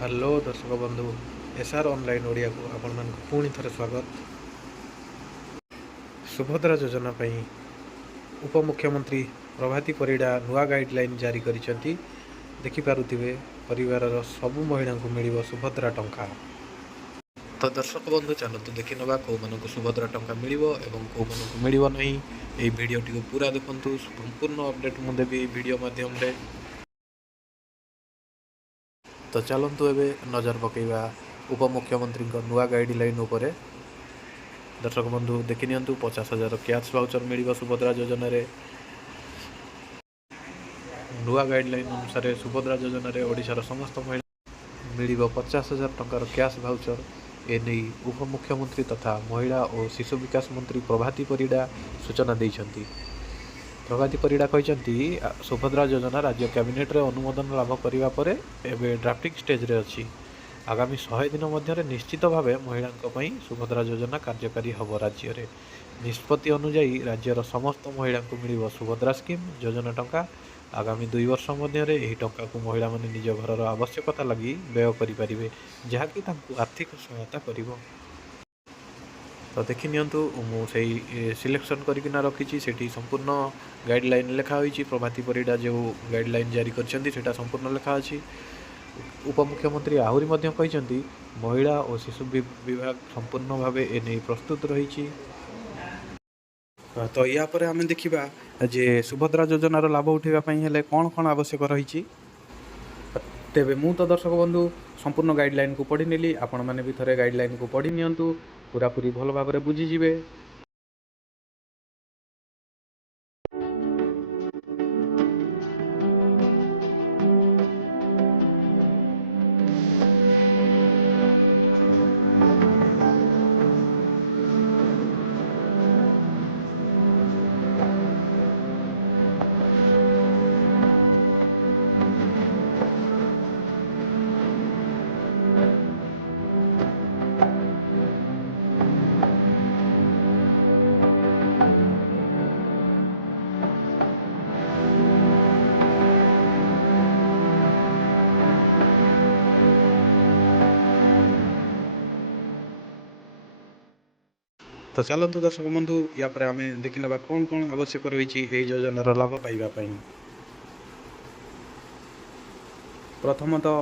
Hello दर्शक बंधु SR online Odia को आपण मान पुणी थे स्वागत। सुभद्रा योजना पई उपमुख्यमंत्री प्रभाती परिड़ा नुआ गाइडलाइन जारी करिसेंती। देखि पारुथिबे परिवार सबु महिला को मिलिबो सुभद्रा टंका। तो दर्शक बंधु चलतु देखि नबा को मानको सुभद्रा टंका मिलिबो एवं को मानको मिलिबो नहीं। एई वीडियोटी को पूरा देखंतु, संपूर्ण अपडेट मु देबी वीडियो माध्यम रे। तो चलतु एबे नजर पकेबा उपमुख्यमंत्री नुआ गाइडलाइन उपरे। दर्शक बंधु देखि नियंतु 50,000 कैश वाउचर मिलिबो सुभद्रा योजना रे। नुआ गाइडलाइन अनुसार सुभद्रा योजना रे ओडिशार समस्त महिला मिलिबो 50,000 टंकार कैश वाउचर। एने उपमुख्यमंत्री तथा महिला और शिशु विकास मंत्री प्रभाती परिड़ा सूचना देइछंती। प्रभाती परिड़ा कहते सुभद्रा योजना राज्य कैबिनेट रे अनुमोदन लाभ करिबा परे एबे ड्राफ्टिंग स्टेज रे अछि। आगामी 100 दिन मध्य निश्चित भाव महिला सुभद्रा योजना कार्यकारी हब। राज्य रे निष्पत्ति अनुजाई राज्यर समस्त महिला को मिलिबो सुभद्रा स्कीम योजना टंका। आगामी 2 वर्ष मध्य एही टंका को महिला माने निज घरर आवश्यकता लगी व्यय करि परिबे, जहाँकि तांकु आर्थिक सहायता करिवो। तो देखि नियंतु मु सेही सिलेक्शन करिकिना रखिछि। सेठी संपूर्ण गाइडलाइन लेखा होइछि। प्रभाती परिड़ा जो गाइडलाइन जारी करछन्ती सेटा संपूर्ण लेखा अछि। उपमुख्यमंत्री आहुरी मध्य कहिसंती महिला और शिशु विभाग संपूर्ण भावे एने प्रस्तुत रहिछि। तो या परे आमे देखिबा जे सुभद्रा योजनार लाभ उठेबा पई हेले कोन कोन आवश्यक रहिछि। तेबे मु तो दर्शक बंधु संपूर्ण गाइडलाइन को पढ़ी नेली। आपण माने भी थरे गाइडलाइन को पढ़ी नियंतु, पूरा पूरी भल भाव रे बुझी जिवे। तो चलतु दर्शक बंधु या पर आमे देखि नबा कोन कोन आवश्यक रहिछि एई योजनार लाभ पाइबा पई। प्रथमतः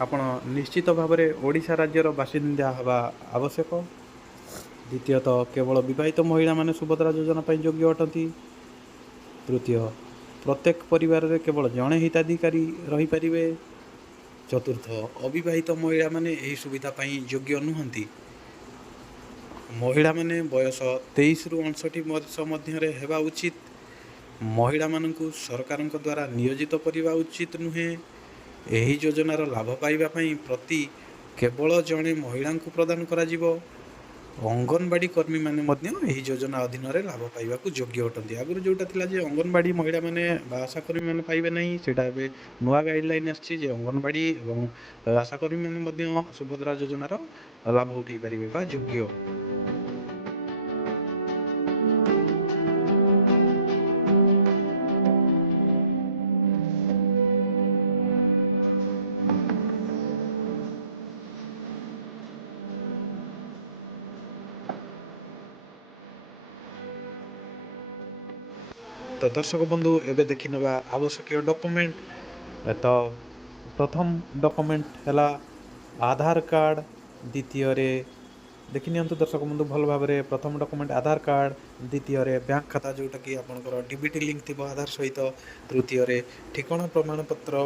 आपण निश्चित भाव में ओडिशा राज्यर बासिंदा हवा आवश्यक। द्वितीयतः केवल विवाहित महिला माने सुभद्रा योजना पई योग्य अटंती। तृतीय प्रत्येक परिवार रे केवल जड़े हिताधिकारी रही पारिबे। चतुर्थ अविवाहित महिला माने एही सुविधा पई योग्य नुहंती। महिला माने बयस 23 रु 59 वर्ष मध्य हेबा उचित। महिला मानकु सरकार द्वारा नियोजित करिबा उचित नुहे। एही योजनार लाभ पाइबा पई प्रति केवल जड़े महिला को प्रदान करा जिवो। अंगनवाड़ी कर्मी माने मध्य एही योजना अधीन रे लाभ पाइबा को योग्य अटंती। आगुर जोटा थिला जे अंगनवाड़ी महिला माने बा आशा कर्मी माने पाइबे नहीं, सेटा एबे नुआ गाइडलाइन आछि जे अंगनवाड़ी एवं आशा कर्मी माने मध्य सुभद्रा योजनार लाभ उठाई पारिबे बा योग्य। तो दर्शक बंधु एबे देखि नबा आवश्यक डॉक्यूमेंट। तो प्रथम डॉक्यूमेंट हैला आधार कार्ड। द्वितीय रे देखि नियंतु दर्शक बंधु भल भाव रे प्रथम डॉक्यूमेंट आधार कार्ड। द्वितीय रे बैंक खाता जोटा कि आपनकर डीबीटी लिंक थिबो आधार सहित। तृतीय रे ठिकाना प्रमाण पत्र।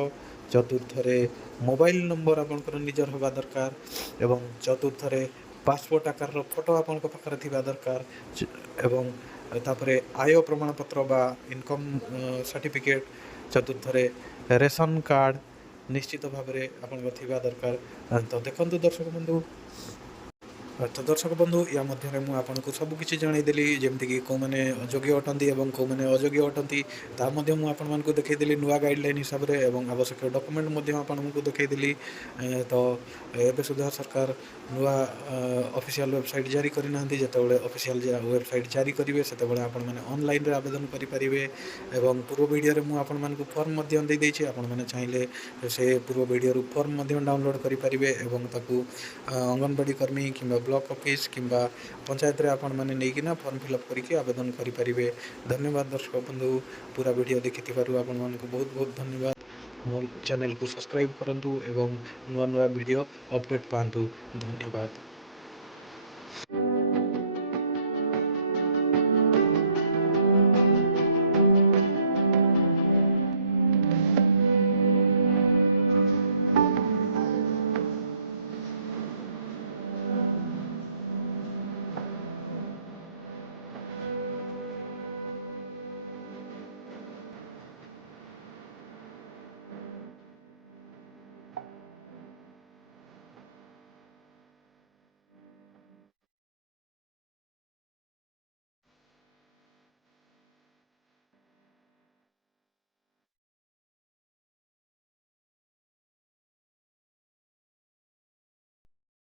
चतुर्थ रे मोबाइल नंबर आपनकर निजर होबा दरकार। एवं चतुर्थ रे पासपोर्ट आकार फोटो आपनकर पाखरे थिबा दरकार। एवं तापरे आय प्रमाण पत्र बा इनकम सर्टिफिकेट। चतुर्थ रे रेशन कार्ड निश्चित भाव में आपन थिबा दरकार। तो देखंतु दर्शक बंधु ତ ଦର୍ଶକ ବନ୍ଧୁ ୟା ମଧ୍ୟରେ ମୁଁ ଆପଣଙ୍କୁ ସବୁକିଛି ଜଣାଇଦେଲି, ଯେମିତିକି କେଉଁମାନେ ଅଯୋଗ୍ୟ ଅଟନ୍ତି ଏବଂ କେଉଁମାନେ ଅଯୋଗ୍ୟ ଅଟନ୍ତି ତାହା ମଧ୍ୟ ମୁଁ ଆପଣମାନଙ୍କୁ ଦେଖାଇଦେଲି ନୂଆ ଗାଇଡ଼ଲାଇନ୍ ହିସାବରେ, ଏବଂ ଆବଶ୍ୟକୀୟ ଡକ୍ୟୁମେଣ୍ଟ ମଧ୍ୟ ଆପଣଙ୍କୁ ଦେଖାଇଦେଲି। ତ ଏବେ ସୁଦ୍ଧା ସରକାର ନୂଆ ଅଫିସିଆଲ୍ ୱେବସାଇଟ୍ ଜାରି କରିନାହାନ୍ତି। ଯେତେବେଳେ ଅଫିସିଆଲ୍ ୱେବସାଇଟ୍ ଜାରି କରିବେ ସେତେବେଳେ ଆପଣମାନେ ଅନଲାଇନ୍ରେ ଆବେଦନ କରିପାରିବେ। ଏବଂ ପୂର୍ବ ଭିଡ଼ିଓରେ ମୁଁ ଆପଣମାନଙ୍କୁ ଫର୍ମ ମଧ୍ୟ ଦେଇଦେଇଛି, ଆପଣମାନେ ଚାହିଁଲେ ସେ ପୂର୍ବ ଭିଡ଼ିଓରୁ ଫର୍ମ ମଧ୍ୟ ଡାଉନଲୋଡ଼୍ କରିପାରିବେ ଏବଂ ତାକୁ ଅଙ୍ଗନବାଡ଼ି କର୍ମୀ କିମ୍ବା ବ୍ଲକ୍ ଅଫିସ୍ କିମ୍ବା ପଞ୍ଚାୟତରେ ଆପଣମାନେ ନେଇକିନା ଫର୍ମ ଫିଲ୍ଅପ୍ କରିକି ଆବେଦନ କରିପାରିବେ। ଧନ୍ୟବାଦ ଦର୍ଶକ ବନ୍ଧୁ, ପୁରା ଭିଡ଼ିଓ ଦେଖିଥିବାରୁ ଆପଣମାନଙ୍କୁ ବହୁତ ବହୁତ ଧନ୍ୟବାଦ। ମୋ ଚ୍ୟାନେଲକୁ ସବସ୍କ୍ରାଇବ୍ କରନ୍ତୁ ଏବଂ ନୂଆ ନୂଆ ଭିଡ଼ିଓ ଅପଡ଼େଟ୍ ପାଆନ୍ତୁ। ଧନ୍ୟବାଦ।